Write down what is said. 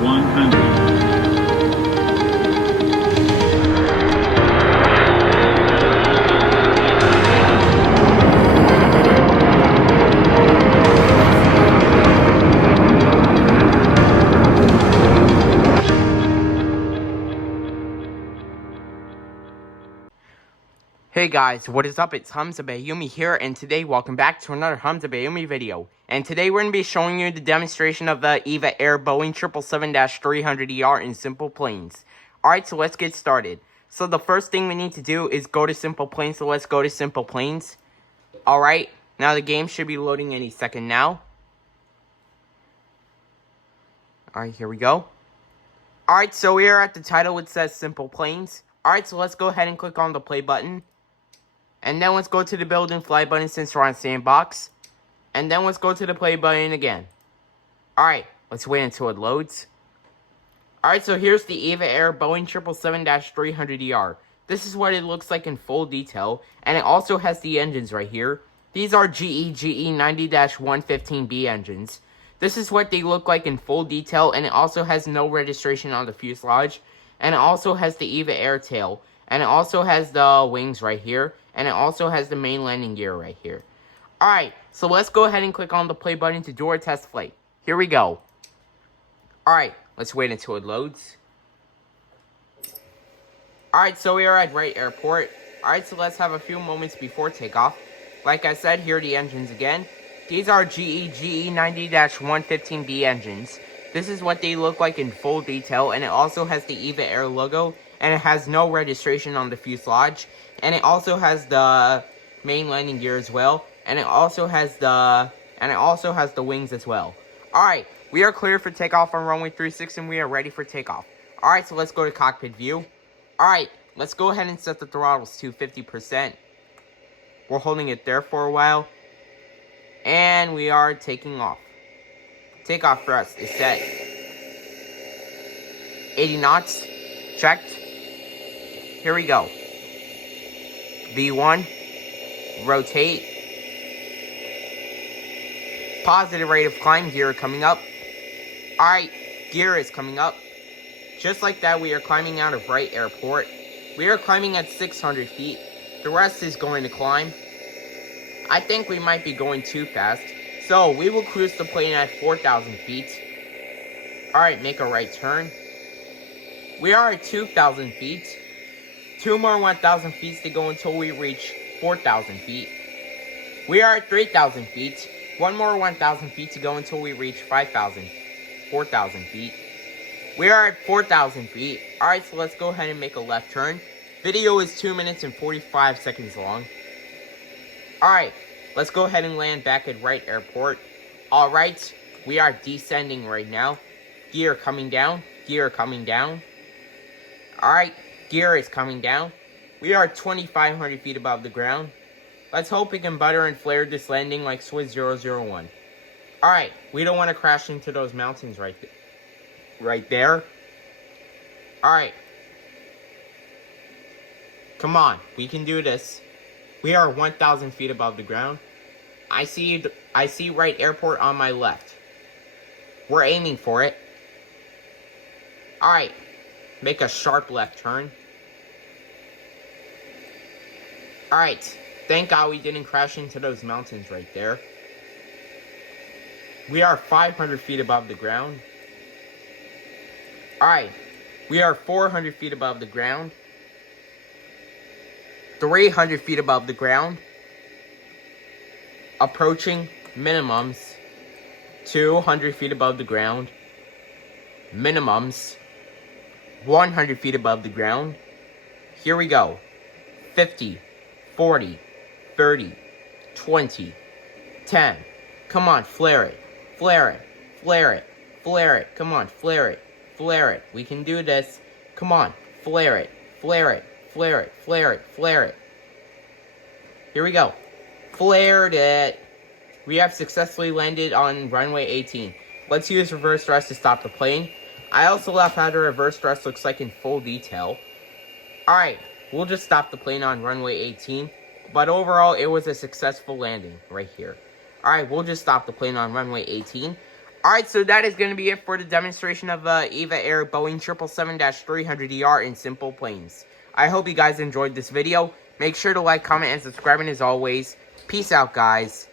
100. Hey guys, what is up? It's Hamza Bayumi here, and today welcome back to another Hamza Bayumi video. And today we're going to be showing you the demonstration of the EVA Air Boeing 777-300ER in Simple Planes. Alright, so let's get started. So the first thing we need to do is go to Simple Planes, so let's go to Simple Planes. Alright, now the game should be loading any second now. Alright, here we go. Alright, so we are at the title, it says Simple Planes. Alright, so let's go ahead and click on the play button. And then let's go to the build and fly button since we're on sandbox. And then let's go to the play button again. Alright, let's wait until it loads. Alright, so here's the EVA Air Boeing 777-300ER. This is what it looks like in full detail. And it also has the engines right here. These are GE 90-115B engines. This is what they look like in full detail. And it also has no registration on the fuselage. And it also has the EVA Air tail. And it also has the wings right here. And it also has the main landing gear right here. Alright, so let's go ahead and click on the play button to do our test flight. Here we go. Alright, let's wait until it loads. Alright, so we are at Wright Airport. Alright, so let's have a few moments before takeoff. Like I said, here are the engines again. These are GE 90-115B engines. This is what they look like in full detail, and it also has the EVA Air logo, and it has no registration on the fuselage, and it also has the main landing gear as well, and it also has the wings as well. Alright, we are clear for takeoff on runway 36, and we are ready for takeoff. Alright, so let's go to cockpit view. Alright, let's go ahead and set the throttles to 50%. We're holding it there for a while, and we are taking off. Takeoff thrust is set. 80 knots. Checked. Here we go. V1. Rotate. Positive rate of climb. Gear coming up. Alright. Gear is coming up. Just like that, we are climbing out of Wright Airport. We are climbing at 600 feet. The rest is going to climb. I think we might be going too fast. So, we will cruise the plane at 4,000 feet. Alright, make a right turn. We are at 2,000 feet. 2 more 1,000 feet to go until we reach 4,000 feet. We are at 3,000 feet. 1 more 1,000 feet to go until we reach 4,000 feet. We are at 4,000 feet. Alright, so let's go ahead and make a left turn. Video is 2 minutes and 45 seconds long. Alright. Let's go ahead and land back at Wright Airport. Alright, we are descending right now. Gear coming down. Gear coming down. Alright, gear is coming down. We are 2,500 feet above the ground. Let's hope we can butter and flare this landing like Swiss 001. Alright, we don't want to crash into those mountains right there. Alright. Come on, we can do this. We are 1,000 feet above the ground. I see Wright Airport on my left. We're aiming for it. Alright. Make a sharp left turn. Alright. Thank God we didn't crash into those mountains right there. We are 500 feet above the ground. Alright. We are 400 feet above the ground. 300 feet above the ground. Approaching minimums. 200 feet above the ground. Minimums. 100 feet above the ground. Here we go. 50, 40, 30, 20, 10. Come on, flare it. Flare it. Flare it. Flare it. Come on, flare it. Flare it. We can do this. Come on, flare it. Flare it. Flare it. Flare it. Flare it. Here we go. Flared it. We have successfully landed on runway 18. Let's use reverse thrust to stop the plane. I also love how the reverse thrust looks like in full detail. Alright, we'll just stop the plane on runway 18. But overall, it was a successful landing right here. Alright, we'll just stop the plane on runway 18. Alright, so that is going to be it for the demonstration of EVA Air Boeing 777-300ER in Simple Planes. I hope you guys enjoyed this video. Make sure to like, comment, and subscribe, and as always, peace out, guys.